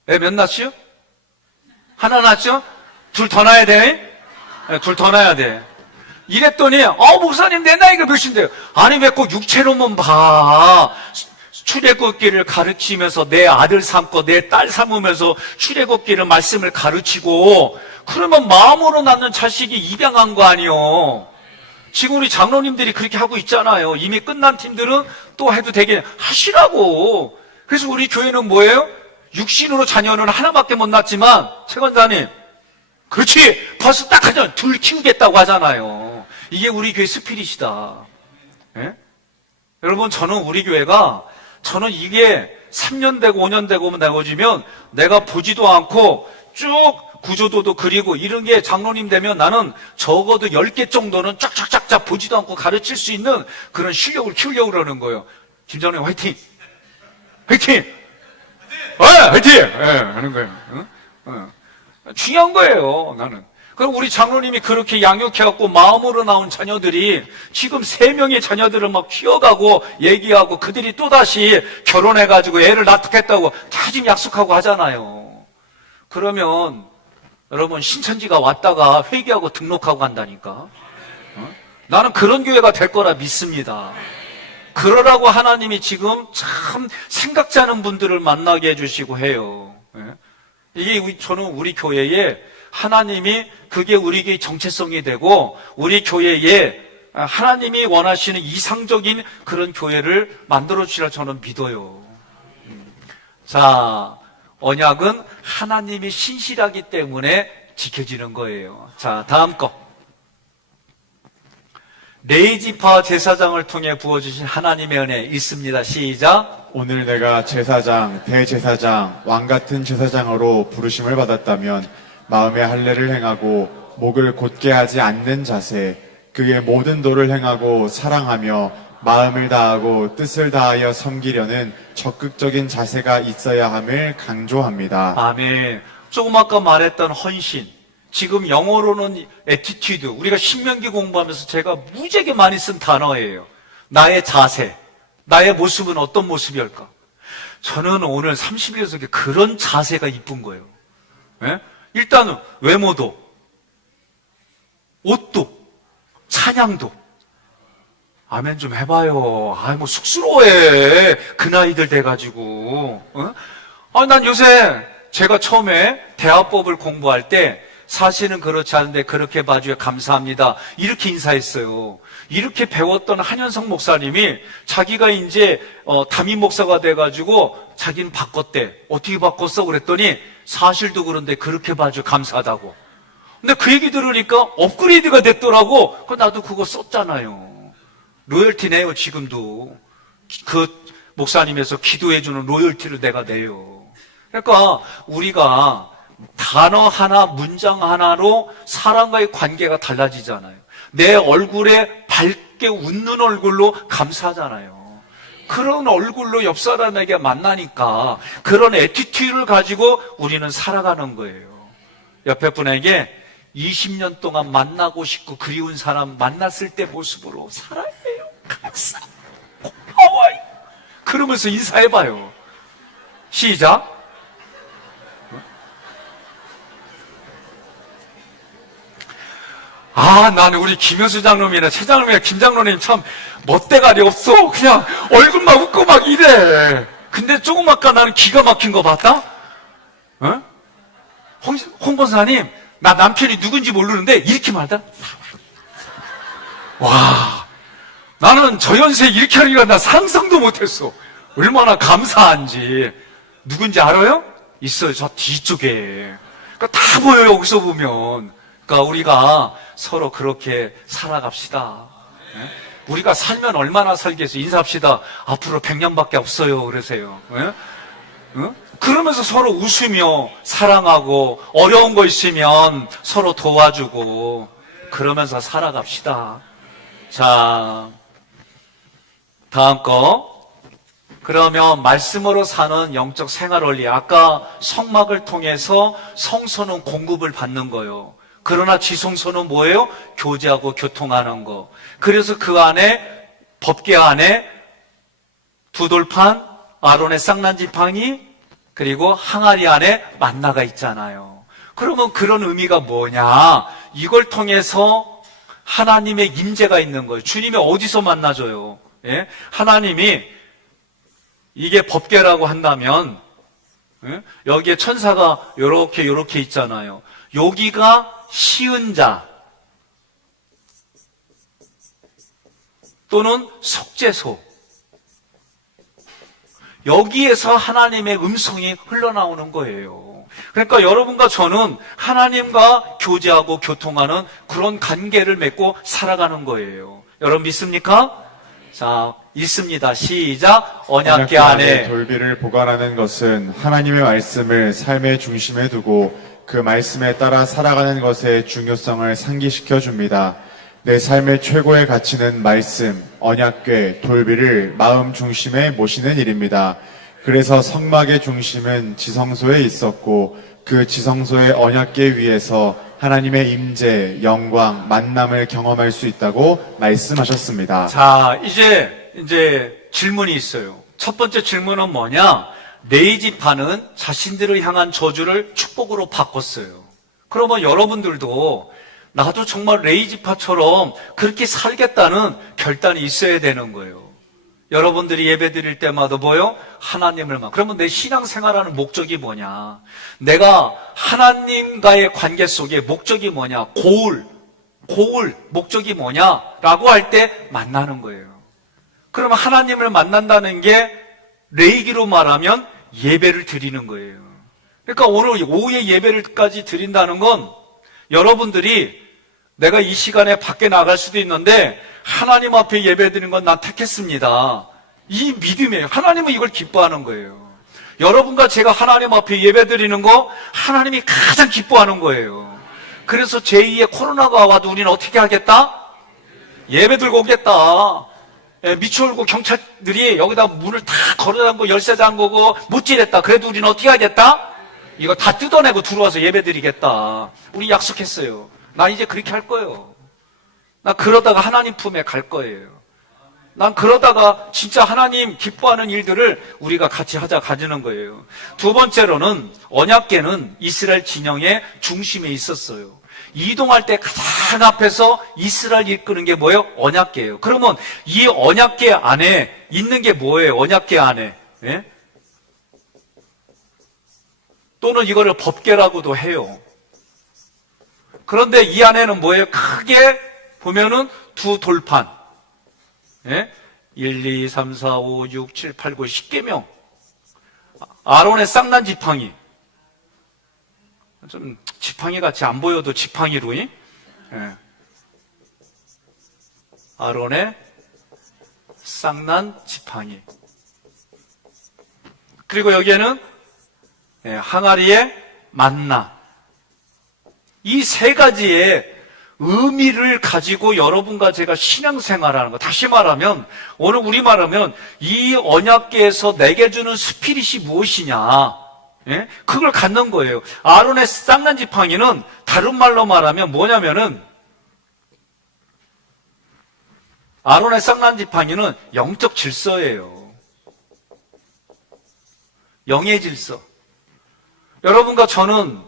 애 몇 낳지요? 하나 낳죠? 둘 더 낳아야 돼? 네, 둘 더 낳아야 돼. 이랬더니, 목사님, 내 나이가 몇인데요? 아니, 왜 꼭 육체로만 봐? 출애굽기를 가르치면서 내 아들 삼고 내 딸 삼으면서 출애굽기를 말씀을 가르치고, 그러면 마음으로 낳는 자식이 입양한 거 아니요? 지금 우리 장로님들이 그렇게 하고 있잖아요. 이미 끝난 팀들은 또 해도 되게 하시라고. 그래서 우리 교회는 뭐예요? 육신으로 자녀는 하나밖에 못 낳지만, 최 권사님, 그렇지! 벌써 딱 하잖아요. 둘 키우겠다고 하잖아요. 이게 우리 교회 스피릿이다. 예? 여러분, 저는 우리 교회가, 저는 이게 3년 되고 5년 되고 나오지면 내가 보지도 않고 쭉 구조도도 그리고 이런 게 장로님 되면 나는 적어도 10개 정도는 쫙쫙쫙쫙 보지도 않고 가르칠 수 있는 그런 실력을 키우려고 그러는 거예요. 김장로님 화이팅! 화이팅! 화이팅! 하는 거예요. 중요한 거예요, 나는. 그럼 우리 장로님이 그렇게 양육해갖고 마음으로 나온 자녀들이 지금 3명의 자녀들을 막 키워가고 얘기하고 그들이 또다시 결혼해가지고 애를 낳겠다고 다 지금 약속하고 하잖아요. 그러면 여러분 신천지가 왔다가 회개하고 등록하고 간다니까. 나는 그런 교회가 될 거라 믿습니다. 그러라고 하나님이 지금 참 생각지 않은 분들을 만나게 해주시고 해요. 이게 저는 우리 교회에 하나님이 그게 우리 교회의 정체성이 되고 우리 교회에 하나님이 원하시는 이상적인 그런 교회를 만들어 주시라 저는 믿어요. 자, 언약은 하나님이 신실하기 때문에 지켜지는 거예요. 자, 다음 거. 레이지파 제사장을 통해 부어주신 하나님의 은혜 있습니다. 시작. 오늘 내가 제사장, 대제사장, 왕같은 제사장으로 부르심을 받았다면 마음의 할례를 행하고 목을 곧게 하지 않는 자세, 그의 모든 도를 행하고 사랑하며 마음을 다하고 뜻을 다하여 섬기려는 적극적인 자세가 있어야 함을 강조합니다. 아멘. 조금 아까 말했던 헌신, 지금 영어로는 attitude, 우리가 신명기 공부하면서 제가 무지하게 많이 쓴 단어예요. 나의 자세, 나의 모습은 어떤 모습이었까? 저는 오늘 30일에서 그런 자세가 이쁜 거예요. 예? 일단 외모도, 옷도, 찬양도. 아멘 좀 해봐요. 뭐 쑥스러워해. 그 나이들 돼가지고. 난 요새 제가 처음에 대화법을 공부할 때 사실은 그렇지 않은데 그렇게 봐주여 감사합니다. 이렇게 인사했어요. 이렇게 배웠던 한현성 목사님이 자기가 이제 담임 목사가 돼가지고 자기는 바꿨대. 어떻게 바꿨어? 그랬더니 사실도 그런데 그렇게 봐줘 감사하다고. 근데 그 얘기 들으니까 업그레이드가 됐더라고. 나도 그거 썼잖아요. 로열티 내요 지금도. 그 목사님에서 기도해주는 로열티를 내가 내요. 그러니까 우리가 단어 하나, 문장 하나로 사람과의 관계가 달라지잖아요. 내 얼굴에 밝게 웃는 얼굴로 감사하잖아요. 그런 얼굴로 옆 사람에게 만나니까 그런 애티튜드를 가지고 우리는 살아가는 거예요. 옆에 분에게 20년 동안 만나고 싶고 그리운 사람 만났을 때 모습으로 사랑해요. 감사. 고마워요. 그러면서 인사해봐요. 시작. 나는 우리 김효수 장로님이나 최 장로님이나 김 장로님 참 멋대가리 없어. 그냥 얼굴만 웃고 막 이래. 근데 조금 아까 나는 기가 막힌 거 봤다? 홍 권사님, 나 남편이 누군지 모르는데 이렇게 말다? 와, 나는 저 연세에 이렇게 하니까 나 상상도 못했어. 얼마나 감사한지. 누군지 알아요? 있어요. 저 뒤쪽에. 그러니까 다 보여요. 여기서 보면. 그러니까 우리가 서로 그렇게 살아갑시다. 우리가 살면 얼마나 살겠어요. 인사합시다. 앞으로 100년밖에 없어요. 그러세요. 그러면서 서로 웃으며 사랑하고 어려운 거 있으면 서로 도와주고 그러면서 살아갑시다. 자, 다음 거. 그러면 말씀으로 사는 영적 생활 원리, 아까 성막을 통해서 성소는 공급을 받는 거예요. 그러나 지성소는 뭐예요? 교제하고 교통하는 거. 그래서 그 안에, 법궤 안에 두 돌판, 아론의 쌍난지팡이, 그리고 항아리 안에 만나가 있잖아요. 그러면 그런 의미가 뭐냐? 이걸 통해서 하나님의 임재가 있는 거예요. 주님이 어디서 만나줘요? 예? 하나님이 이게 법궤라고 한다면, 예? 여기에 천사가 요렇게 있잖아요. 여기가 시은 자 또는 속죄소, 여기에서 하나님의 음성이 흘러나오는 거예요. 그러니까 여러분과 저는 하나님과 교제하고 교통하는 그런 관계를 맺고 살아가는 거예요. 여러분 믿습니까? 자, 있습니다. 시작. 언약궤 안에 돌비를 보관하는 것은 하나님의 말씀을 삶의 중심에 두고 그 말씀에 따라 살아가는 것의 중요성을 상기시켜 줍니다. 내 삶의 최고의 가치는 말씀, 언약궤, 돌비를 마음 중심에 모시는 일입니다. 그래서 성막의 중심은 지성소에 있었고 그 지성소의 언약궤 위에서 하나님의 임재, 영광, 만남을 경험할 수 있다고 말씀하셨습니다. 자, 이제 질문이 있어요. 첫 번째 질문은 뭐냐? 레이지파는 자신들을 향한 저주를 축복으로 바꿨어요. 그러면 여러분들도 나도 정말 레이지파처럼 그렇게 살겠다는 결단이 있어야 되는 거예요. 여러분들이 예배 드릴 때마다 뭐요? 하나님을만. 그러면 내 신앙생활하는 목적이 뭐냐? 내가 하나님과의 관계 속에 목적이 뭐냐? 고울, 목적이 뭐냐? 라고 할 때 만나는 거예요. 그러면 하나님을 만난다는 게 레이기로 말하면 예배를 드리는 거예요. 그러니까 오늘 오후에 예배를까지 드린다는 건 여러분들이 내가 이 시간에 밖에 나갈 수도 있는데 하나님 앞에 예배 드리는 건 난 택했습니다. 이 믿음이에요. 하나님은 이걸 기뻐하는 거예요. 여러분과 제가 하나님 앞에 예배 드리는 거 하나님이 가장 기뻐하는 거예요. 그래서 제2의 코로나가 와도 우리는 어떻게 하겠다? 예배 들고 오겠다. 미쳐올고 경찰들이 여기다 문을 다 걸어잠고 열쇠 잠그고 못질했다. 그래도 우리는 어떻게 하겠다? 이거 다 뜯어내고 들어와서 예배 드리겠다. 우리 약속했어요. 나 이제 그렇게 할 거예요. 나 그러다가 하나님 품에 갈 거예요. 난 그러다가 진짜 하나님 기뻐하는 일들을 우리가 같이 가지는 거예요. 두 번째로는 언약궤는 이스라엘 진영의 중심에 있었어요. 이동할 때 가장 앞에서 이스라엘 이끄는 게 뭐예요? 언약궤예요. 그러면 이 언약궤 안에 있는 게 뭐예요? 언약궤 안에. 예? 또는 이거를 법궤라고도 해요. 그런데 이 안에는 뭐예요? 크게 보면은 두 돌판. 예? 1, 2, 3, 4, 5, 6, 7, 8, 9, 10계명. 아론의 쌍난 지팡이. 좀 지팡이 같이 안 보여도 지팡이로. 예. 아론의 쌍난 지팡이. 그리고 여기에는 항아리의 만나. 이 세 가지의 의미를 가지고 여러분과 제가 신앙생활하는 거. 다시 말하면 오늘 우리 말하면 이 언약궤에서 내게 주는 스피릿이 무엇이냐. 예? 그걸 갖는 거예요. 아론의 쌍난 지팡이는 다른 말로 말하면 뭐냐면은 아론의 쌍난 지팡이는 영적 질서예요. 영의 질서. 여러분과 저는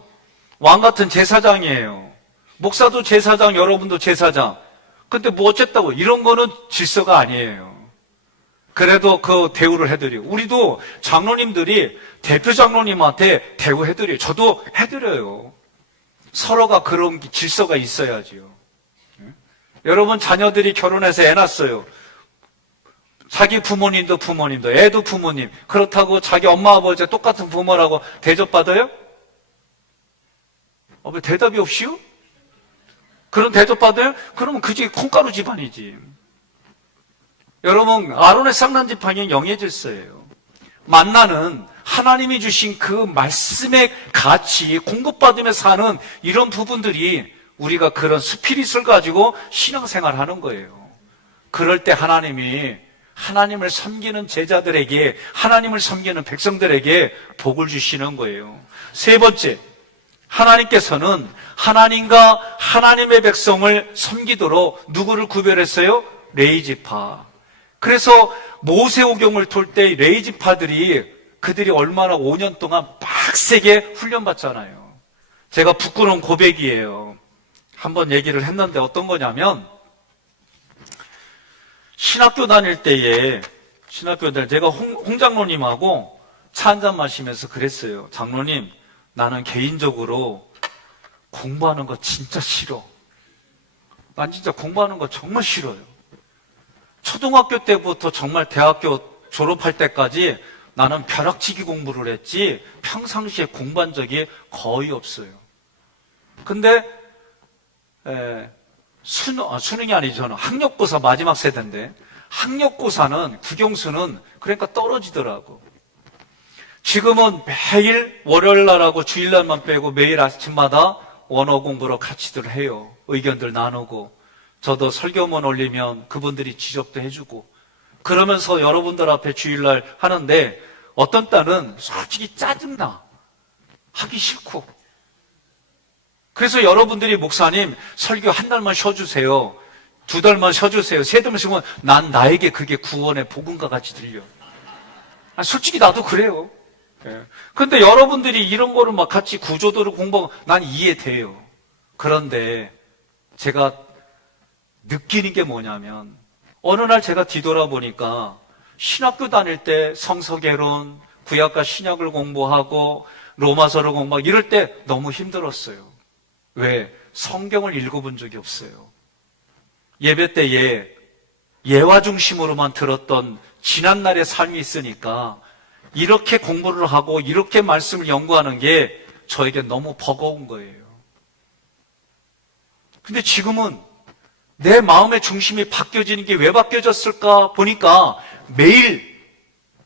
왕 같은 제사장이에요. 목사도 제사장, 여러분도 제사장. 근데 뭐 어쨌다고 이런 거는 질서가 아니에요. 그래도 그 대우를 해드려요. 우리도 장로님들이 대표 장로님한테 대우해드려요. 저도 해드려요. 서로가 그런 질서가 있어야지요. 여러분 자녀들이 결혼해서 애 낳았어요. 자기 부모님도 부모님도 애도 부모님. 그렇다고 자기 엄마 아버지가 똑같은 부모라고 대접받아요? 왜 대답이 없이요? 그런 대접받아요? 그러면 그 집이 콩가루 집안이지. 여러분 아론의 쌍난 지팡이는 영의 질서예요. 만나는 하나님이 주신 그 말씀의 가치, 공급받으며 사는 이런 부분들이 우리가 그런 스피릿을 가지고 신앙생활하는 거예요. 그럴 때 하나님이 하나님을 섬기는 제자들에게, 하나님을 섬기는 백성들에게 복을 주시는 거예요. 세 번째, 하나님께서는 하나님과 하나님의 백성을 섬기도록 누구를 구별했어요? 레위지파. 그래서 모세오경을 돌 때 레위지파들이 그들이 얼마나 5년 동안 빡세게 훈련받잖아요. 제가 부끄러운 고백이에요. 한번 얘기를 했는데 어떤 거냐면, 신학교 다닐 때에 제가 홍 장로님하고 차 한잔 마시면서 그랬어요. 장로님, 나는 개인적으로 공부하는 거 진짜 싫어. 난 진짜 공부하는 거 정말 싫어요. 초등학교 때부터 정말 대학교 졸업할 때까지 나는 벼락치기 공부를 했지 평상시에 공부한 적이 거의 없어요. 근데 수능이 아니죠. 저는 학력고사 마지막 세대인데, 학력고사는 국영수는 그러니까 떨어지더라고. 지금은 매일 월요일 날하고 주일 날만 빼고 매일 아침마다 원어 공부로 같이들 해요. 의견들 나누고, 저도 설교문 올리면 그분들이 지적도 해주고, 그러면서 여러분들 앞에 주일날 하는데, 어떤 딸은 솔직히 짜증나. 하기 싫고. 그래서 여러분들이 목사님 설교 한 달만 쉬어주세요. 2달만 쉬어주세요. 3달만 쉬면 난 나에게 그게 구원의 복음과 같이 들려. 솔직히 나도 그래요. 그런데 여러분들이 이런 거를 막 같이 구조도를 공부하고 난 이해돼요. 그런데 제가 느끼는 게 뭐냐면, 어느 날 제가 뒤돌아보니까 신학교 다닐 때 성서개론, 구약과 신약을 공부하고 로마서를 공부하고 이럴 때 너무 힘들었어요. 왜? 성경을 읽어본 적이 없어요. 예배 때에 예화 중심으로만 들었던 지난날의 삶이 있으니까 이렇게 공부를 하고 이렇게 말씀을 연구하는 게 저에게 너무 버거운 거예요. 근데 지금은 내 마음의 중심이 바뀌어지는 게 왜 바뀌어졌을까 보니까 매일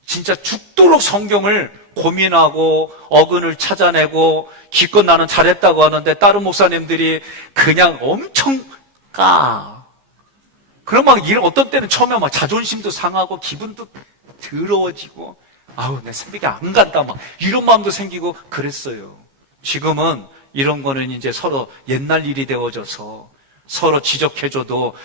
진짜 죽도록 성경을 고민하고 어근을 찾아내고, 기껏 나는 잘했다고 하는데 다른 목사님들이 그냥 엄청 까. 그럼 막 어떤 때는 처음에 막 자존심도 상하고 기분도 더러워지고, 아우 내 새벽에 안 간다 막 이런 마음도 생기고 그랬어요. 지금은 이런 거는 이제 서로 옛날 일이 되어져서 서로 지적해줘도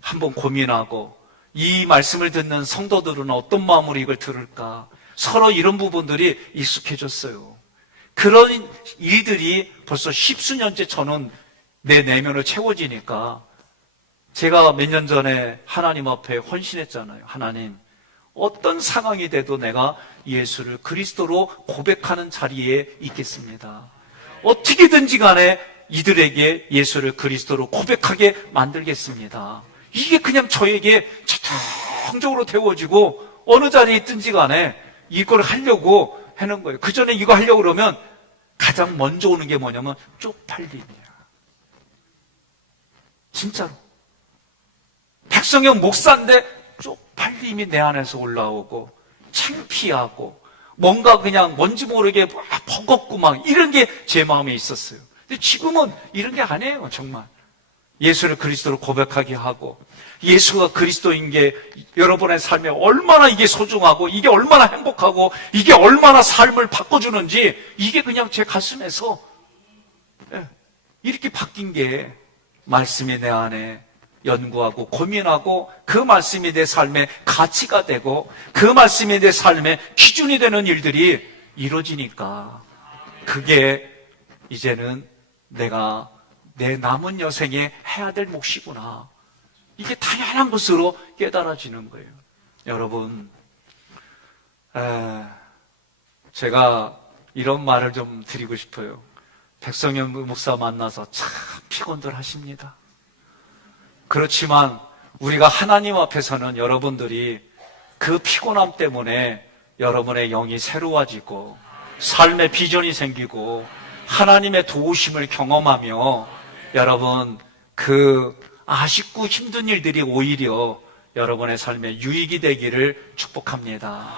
한번 고민하고, 이 말씀을 듣는 성도들은 어떤 마음으로 이걸 들을까, 서로 이런 부분들이 익숙해졌어요. 그런 일들이 벌써 10수년째 저는 내 내면을 채워지니까, 제가 몇 년 전에 하나님 앞에 헌신했잖아요. 하나님, 어떤 상황이 돼도 내가 예수를 그리스도로 고백하는 자리에 있겠습니다. 어떻게든지 간에 이들에게 예수를 그리스도로 고백하게 만들겠습니다. 이게 그냥 저에게 자동적으로 되어지고, 어느 자리에 있든지 간에 이걸 하려고 하는 거예요. 그 전에 이거 하려고 그러면 가장 먼저 오는 게 뭐냐면 쪽팔림이야. 진짜로. 백성형 목사인데 쪽팔림이 내 안에서 올라오고, 창피하고, 뭔가 그냥 뭔지 모르게 막 버겁고 막 이런 게 제 마음에 있었어요. 근데 지금은 이런 게 아니에요. 정말 예수를 그리스도로 고백하게 하고, 예수가 그리스도인 게 여러분의 삶에 얼마나 이게 소중하고, 이게 얼마나 행복하고, 이게 얼마나 삶을 바꿔주는지, 이게 그냥 제 가슴에서 이렇게 바뀐 게, 말씀이 내 안에 연구하고 고민하고, 그 말씀이 내 삶의 가치가 되고, 그 말씀이 내 삶의 기준이 되는 일들이 이루어지니까, 그게 이제는 내가 내 남은 여생에 해야 될 몫이구나, 이게 당연한 것으로 깨달아지는 거예요. 여러분, 제가 이런 말을 좀 드리고 싶어요. 백성현 목사 만나서 참 피곤들 하십니다. 그렇지만 우리가 하나님 앞에서는 여러분들이 그 피곤함 때문에 여러분의 영이 새로워지고, 삶의 비전이 생기고, 하나님의 도우심을 경험하며, 여러분 그 아쉽고 힘든 일들이 오히려 여러분의 삶에 유익이 되기를 축복합니다.